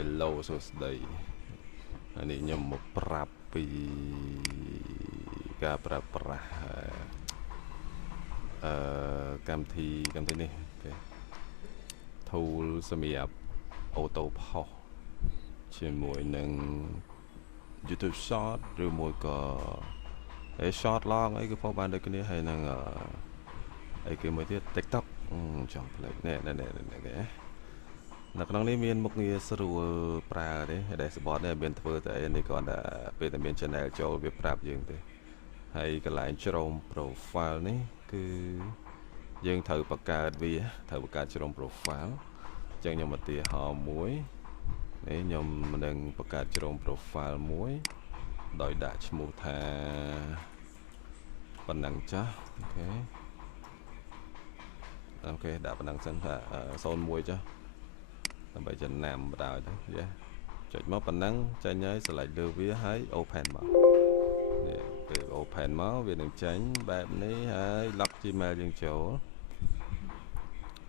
Hello សួស្តីនេះខ្ញុំមកប្រាប់ពីការប្រើប្រាស់កម្មវិធីនេះគេ tool សម្រាប់ auto post ជាមួយនឹង YouTube Short ឬមួយក៏ Short long អីក៏ផុសបានដូចគ្នាហើយនឹងអីគេមួយទៀត TikTok ចង់ផ្លេចនេះគេនៅក្នុងនេះមានមុខងារស្រួលប្រើទេ dashboard នេះមានធ្វើតែនេះគ្រាន់តែពេលតែមាន channel ចូលវាប្រាប់យើងទេហើយកន្លែងជ្រុំ profile នេះគឺយើងត្រូវបង្កើតវាត្រូវបង្កើតជ្រុំ profile អញ្ចឹងខ្ញុំឧទាហរណ៍មួយនេះខ្ញុំនឹងបង្កើតជ្រុំ profile មួយដោយដាក់ឈ្មោះថាប៉ុណ្ណឹងចាស់អូខេដាក់ប៉ុណ្ណឹងសិនថា01ចាស់ដើម្បីចំណាំបដ ாய் ទៅចុចមកប៉ុណ្ណឹងចេញហើយ select លើវាហើយ open មកនេះពេល open មកវានឹងចេញបែបនេះហើយ log Gmail យើងចូល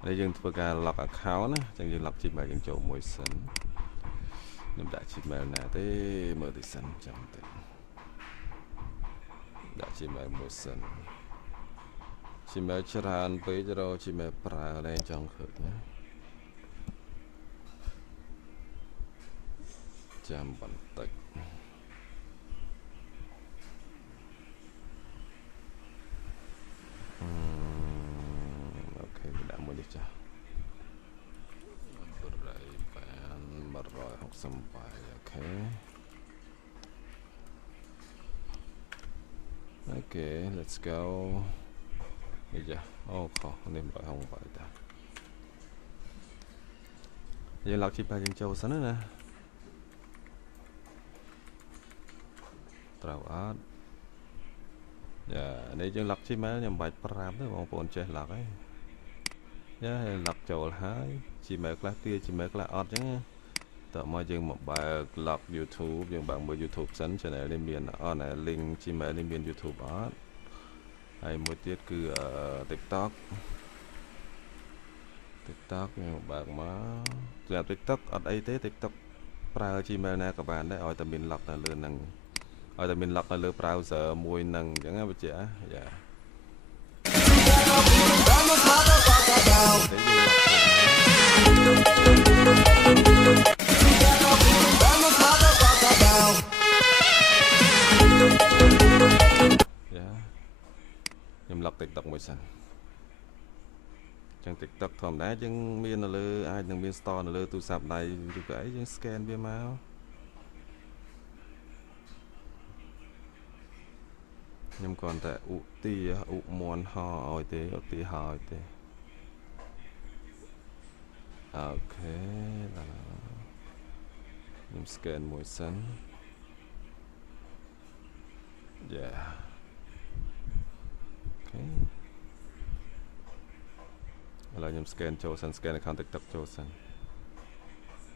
ហើយយើងធ្វើការ log account ណាអញ្ចឹងយើង log Gmail យើងចូលមួយសិនខ្ញុំដាក់ Gmail ណាទេមើលទីសិនចាំតិចដាក់ Gmail មួយសិន Gmail ច្រើនពេករក Gmail ប្រើលែងចង់ឃើញណាចាំបន្តិចអូខេដាក់មួយនេះចាស់168អូខេអូខេ let's go នេះចាអូខុសនេះ168តាយើងឡុកជីប៉ាយើងចូលសិនណាត្រូវអត់យ៉ានេះយើងឡុក Gmail ខ្ញុំមិនបាច់ប្រាប់ទេបងប្អូនចេះឡុកហើយយ៉ាឡុកចូលហើយ Gmail ខ្លះទា Gmail ខ្លះអត់ចឹងតើមកយើងមកបើក log YouTube យើងបើកមើល YouTube សិន channel នេះមានអត់ link Gmail នេះមាន YouTube អត់ហើយមួយទៀតគឺ TikTok យើងបើកមកសម្រាប់ TikTok អត់អីទេ TikTok ប្រើ Gmail ណាក៏បានដែរឲ្យតែមាន log នៅលើហ្នឹងឲ្យតែមាន log នៅលើ browser មួយហ្នឹងអញ្ចឹងណាបជាយ៉ាខ្ញុំ log TikTok មួយសិនចឹង TikTok ធម្មតាយើងមាននៅលើអាចនឹងមាន store នៅលើទូរស័ព្ទដៃឬក៏អីយើង scan វាមកខ្ញុំគ្រាន់តែឧទាហរណ៍មន់ហោឲ្យទេឧទាហរណ៍ឲ្យទេអូខេខ្ញុំ scan មួយសិនយ៉ាអូខេឥឡូវខ្ញុំ scan ចូលសិន scan account TikTok ចូលសិន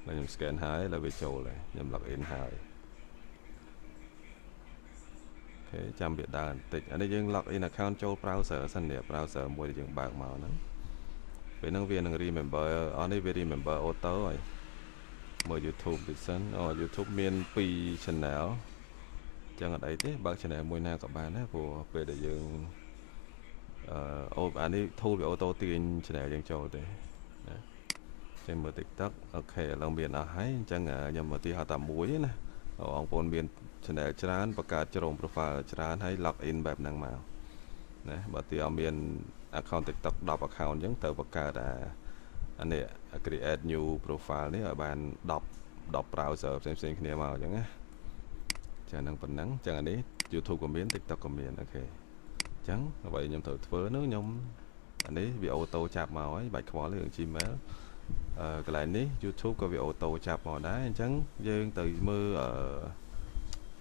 ហើយខ្ញុំ scan ហើយឥឡូវវាចូលហើយខ្ញុំ log in ហើយចាំវាដើរបន្តិចអានេះយើង log in account ចូល browser សិននេះ browser មួយដែលយើងបើកមកហ្នឹងពេលហ្នឹងវានឹង remember អស់នេះវា remember auto ហើយមើល YouTube តិចសិនអូ YouTube មាន2 channel ចឹងអត់អីទេបើក channel មួយណាក៏បានដែរព្រោះពេលដែលយើងអានេះ tool វា auto ទាញ channel យើងចូលទេណាចេញមើល TikTok អូខេឥឡូវមានអស់ហើយអញ្ចឹងខ្ញុំឧទាហរណ៍តែមួយណាបងប្អូនមាន channel ច្រើនបង្កើតជ្រុំ profile ច្រើនហើយ log in បែបហ្នឹងមកណាបើទីអត់មាន account TikTok 10 account អញ្ចឹងត្រូវបង្កើតអានេះ create new profile នេះឲ្យបាន10 browser ផ្សេងគ្នាមកអញ្ចឹងណាចាហ្នឹងប៉ុណ្ណឹងអញ្ចឹងអានេះ YouTube ក៏មាន TikTok ក៏មានអូខេអញ្ចឹងអ្វីខ្ញុំត្រូវធ្វើនោះខ្ញុំអានេះវា auto ចាប់មកហើយបាច់ខ្វល់រឿង Gmail កន្លែងនេះ YouTube ក៏វា auto ចាប់មកដែរអញ្ចឹងយើងទៅមើល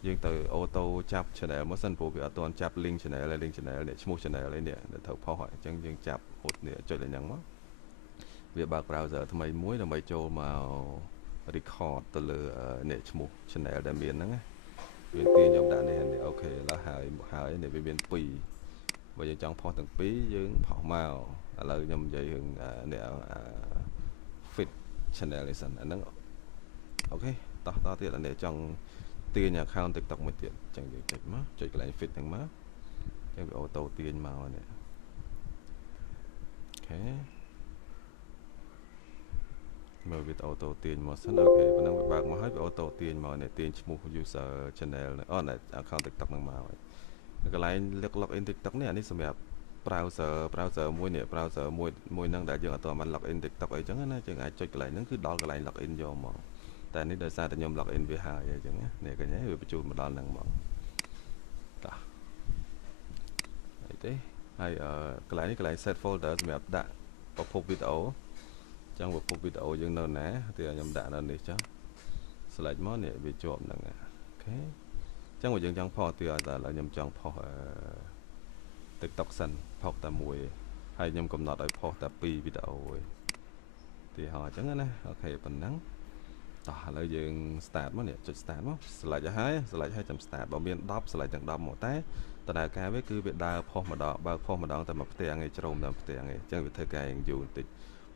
យើងទៅ auto ចាប់ channel មកសិនព្រោះវាអត់ទាន់ចាប់ link channel នេះឈ្មោះ channel នេះត្រូវផុសអញ្ចឹងយើងចាប់នេះចុចលើហ្នឹងមកវាបើក browser ថ្មីមួយដើម្បីចូលមក record ទៅលើនេះឈ្មោះ channel ដែលមានហ្នឹងវាទាញខ្ញុំដាក់នេះអូខេឥឡូវហើយនេះវាមាន2បើយើងចង់ផុសទាំងពីរយើងផុសមកឥឡូវខ្ញុំនិយាយរឿងនេះfit channel នេះសិនអាហ្នឹង khé tao tiệt là để trong tiền nhà account TikTok một tiệt chẳng được chạy má chạy cái lại fit thằng má chẳng bị auto tiền màu này ok mở việc auto tiền mà sẵn ok và năng bạc mà hết bị auto tiền màu này tiền mua user channel này này account TikTok năng màu cái lại login TikTok này anh xemแบบbrowser មួយនេះ browser មួយនឹងដែលយើងអត់ទាន់បាន login TikTok អីចឹងណាយើងអាចចុចកន្លែងហ្នឹងគឺដល់កន្លែង login យកមកតែនេះដោយសារតែខ្ញុំ login វាហើយអញ្ចឹងណានេះឃើញទេវាបញ្ជូនមកដល់ហ្នឹងមកតោះអីទេហើយកន្លែងនេះកន្លែង set folder សម្រាប់ដាក់ប្រភពវីដេអូអញ្ចឹងប្រភពវីដេអូយើងនៅណាទីខ្ញុំដាក់នៅនេះចុះ select មកនេះវាជាប់ហ្នឹងអូខេអញ្ចឹងបើយើងចង់ផុសទៀតឲ្យតែឥឡូវខ្ញុំចង់ផុសTikTok សិនផុសតែមួយហើយខ្ញុំកំណត់ឲ្យផុសតែ2វីដេអូឯងទីហោអញ្ចឹងណាអូខេប៉ុណ្ណឹងតោះឥឡូវយើង start មកនេះចុច start មក select ឲ្យ select ឲ្យចាំ start បើមាន10 select ទាំង10មកតែដំណើរការវាគឺវាដើរផុសម្ដងបើកផុសម្ដងតែមួយផ្ទាំងឯងជ្រុំតែផ្ទាំងឯងអញ្ចឹងវាធ្វើការយូរបន្តិច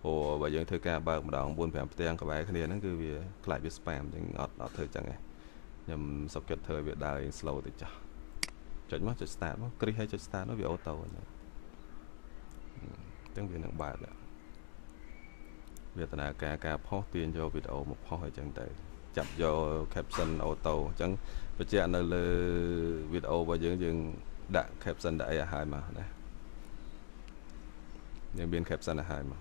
ព្រោះបើយើងធ្វើការបើកម្ដង 4-5 ផ្ទាំងក្បែរគ្នាហ្នឹងគឺវាខ្លាចវា spam អញ្ចឹងអត់ធ្វើអញ្ចឹងឯងខ្ញុំសុខចិត្តធ្វើវាដើរ slow ទៅចាស់ចុចមកចុច start មកគ្រីសឲ្យចុច start មកវាអូតូអញ្ចឹងវានឹងបើកវាដំណើរការផុសទាញយកវីដេអូមកផុសអញ្ចឹងទៅចាប់យក caption អូតូអញ្ចឹងបញ្ជាក់នៅលើវីដេអូរបស់យើងដាក់ caption ដាក់អីឲ្យហើយមកណាយើងមាន caption ឲ្យហើយមក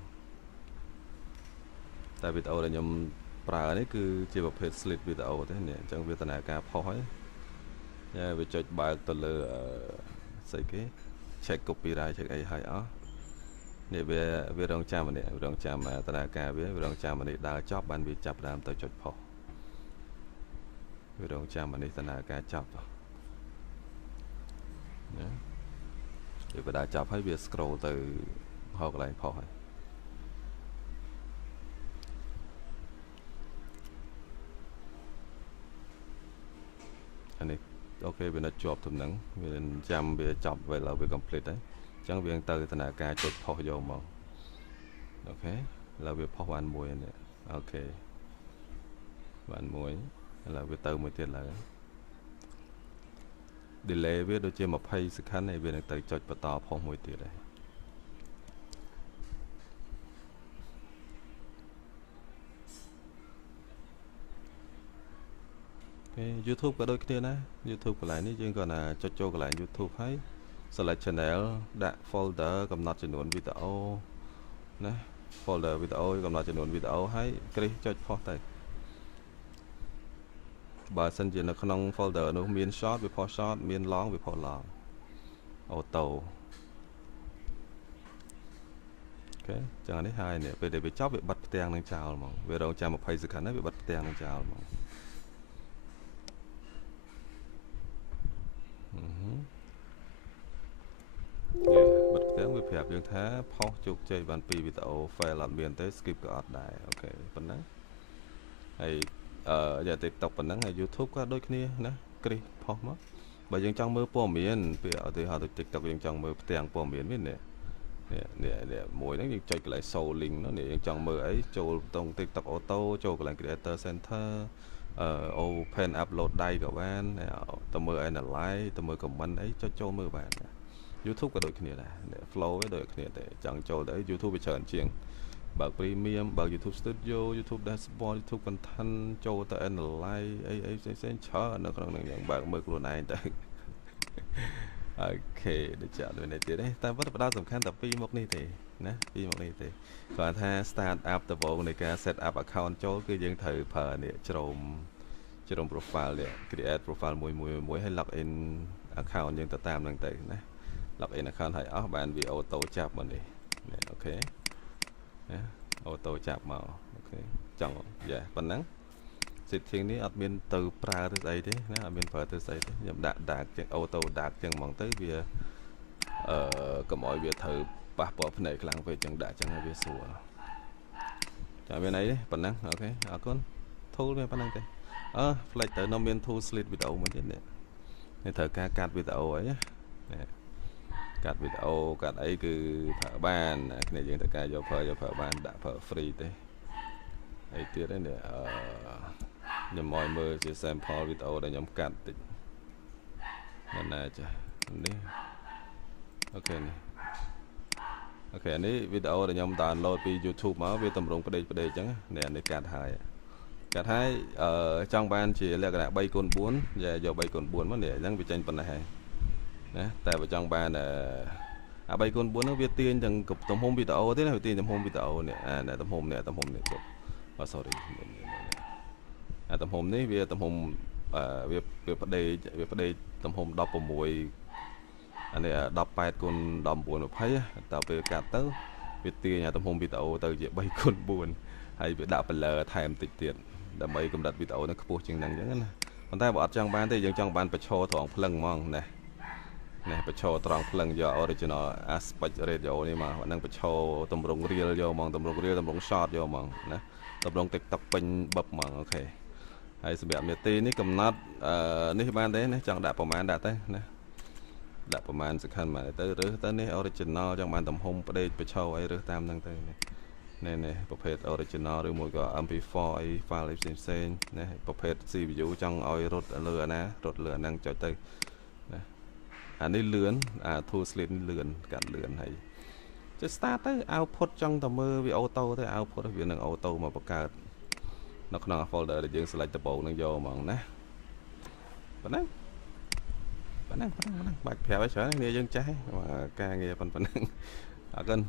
តែវីដេអូដែលខ្ញុំប្រើនេះគឺជាប្រភេទ slide វីដេអូទេនេះអញ្ចឹងវាដំណើរការផុសហើយវាចុចបើកទៅលើស្អីគេ check copyright check អីហើយអស់នេះវារងចាំនេះរងចាំដំណើរការវារងចាំនេះដើរចប់បានវាចាប់ដើមទៅចុចផុសវារងចាំនេះដំណើរការចប់ណាវាដើរចប់ហើយវា scroll ទៅហៅកន្លែងផុសហើយអានេះអូខេវានៅជាប់ទំនឹងវាចាំវាចប់ពេលវា complete ហើយអញ្ចឹងវាទៅដំណើរការចុចផុសយកមកអូខេឥឡូវវាផុសបានមួយនេះអូខេបានមួយឥឡូវវាទៅមួយទៀតឡើយ delay វាដូចជា20 second ហើយវានឹងទៅចុចបន្តផុសមួយទៀតហើយYouTube ក៏ដូចគ្នាដែរ YouTube កន្លែងនេះយើងគាត់ថាចុចចូលកន្លែង YouTube ហើយ select channel ដាក់ folder កំណត់ចំនួនវីដេអូណា folder វីដេអូកំណត់ចំនួនវីដេអូហើយគ្រីសចុចផុសទៅបើសិនជានៅក្នុង folder នោះមាន short វាផុស short មាន long វាផុស long auto អូខេចឹងនេះហើយនេះពេលដែលវាចប់វាបិទផ្ទាំងនឹងចោលហ្មងវារងចាំ20 second ហើយវាបិទផ្ទាំងនឹងចោលហ្មងបិទផ្ទាំងវាប្រាប់យើងថាផុសជោគជ័យបាន2វីដេអូ fail អត់មានទេ skip ក៏អត់ដែរអូខេប៉ុណ្ណឹងហើយTikTok ប៉ុណ្ណឹងហើយ YouTube ក៏ដូចគ្នាណាគ្រីសផុសមកបើយើងចង់មើលព័ត៌មានពីឧទាហរណ៍ទៅ TikTok យើងចង់មើលផ្ទាំងព័ត៌មានវិញនេះមួយហ្នឹងយើងចុចកន្លែង show link នោះនេះយើងចង់មើលអីចូលតង់ TikTok Auto ចូលកន្លែង Creator Center open upload ដៃក៏បានទៅមើល analyze ទៅមើល comment អីចុចចូលមើលបាន YouTube ក៏ដូចគ្នាដែរ flow វាដូចគ្នាតែចង់ចូលទៅ YouTube វាច្រើនជាងបើក premium បើក YouTube Studio YouTube Dashboard YouTube Content ចូលទៅ analyze អីផ្សេងៗច្រើននៅក្នុងហ្នឹងយើងបើកមើលខ្លួនឯងទៅអូខេដូចចាក់ដូចនេះទៀតទេតែបដៅសំខាន់តែ2មុខនេះទេណា2មុខនេះទេគាត់ថា start up ដំបូងនៃការ set up account ចូលគឺយើងត្រូវប្រើនេះជ្រុំ profile នេះ create profile មួយហើយ log in account យើងទៅតាមហ្នឹងទៅណា log in account ហើយអស់បានវា auto ចាប់មកនេះអូខេណា auto ចាប់មកអូខេចង់យ៉ាប៉ុណ្ណឹង setting នេះអត់មានទៅប្រើទៅស្អីទេណាអត់មានប្រើទៅស្អីទេខ្ញុំដាក់ dark ជាង auto dark ជាងហ្មងទៅវាកុំឲ្យវាត្រូវប៉ះពាល់ភ្នែកខ្លាំងពេកចឹងដាក់ចឹងឲ្យវាស្រួលចាំមានអីទេប៉ុណ្ណឹងអូខេអរគុណ tool មានប៉ុណ្ណឹងទេflash ទៅនៅមាន tool slide វីដេអូមួយទៀតនេះត្រូវការកាត់វីដេអូអីណាកាត់វីដេអូកាត់អីគឺប្រើបានគ្នាយើងត្រូវការយកប្រើបានដាក់ប្រើ free ទេអីទៀតនេះ ខ្ញុំឲ្យមើលជា sample វីដេអូដែលខ្ញុំកាត់តិចណាចានេះអូខេនេះអូខេនេះវីដេអូដែលខ្ញុំ download ពី YouTube មកវាតម្រង់ផ្ដេកអញ្ចឹងនេះកាត់ហើយចង់បានជាលក្ខណៈ 3x4 យក 3x4 មកនេះអញ្ចឹងវាចេញប៉ុណ្ណេះហើយណាតែបើចង់បានអា 3x4 ហ្នឹងវាទាញទាំងទំហំវីដេអូទេណាវាទាញទំហំវីដេអូនេះទំហំនេះគ្រប់sorry ទំហំនេះវាទំហំវាផ្ដេកទំហំ16អានេះ18x19 20តើពេលកាត់ទៅវាទាញទំហំវីដេអូទៅជា 3x4 ហើយវាដាក់ blur ថែមតិចទៀតដើម្បីកម្រិតវីដេអូនឹងខ្ពស់ជាងហ្នឹងអញ្ចឹងណាប៉ុន្តែបើអត់ចង់បានទេយើងចង់បានបញ្ឈរត្រង់ភ្លឹងហ្មងណាបញ្ឈរត្រង់ភ្លឹងយក original aspect ratio នេះមកហ្នឹងបញ្ឈរតម្រង់ real យកហ្មងតម្រង់ real តម្រង់ short យកហ្មងណាតម្រង់ TikTok ពេញបឹបហ្មងអូខេហើយសម្រាប់នាទីនេះកំណត់នេះបានទេណាចង់ដាក់ប្រមាណដាក់ទៅណាដាក់ប្រមាណសង្ខិនមកទៅរើសទៅនេះ original ចង់បានទំហំផ្ដេកបញ្ឈរអីរើសតាមហ្នឹងទៅនេះប្រភេទ original ឬមួយក៏ MP4 អី file ផ្សេងណាប្រភេទ CPU ចង់ឲ្យរត់លើអាណារត់លើអាហ្នឹងចុចទៅណាអានេះលឿនអា tool slit នេះលឿនកាត់លឿនហើយចុច start ទៅ output ចង់តែមើលវា auto ទៅ output វានឹង auto មកបង្កើតនៅក្នុង folder ដែលយើង select ដំបូងនឹងយកហ្មងណាប៉ុណ្ណឹងបាច់ប្រាប់ឲ្យច្រើនគ្នាយើងចេះការងារប៉ុណ្ណឹងអរគុណ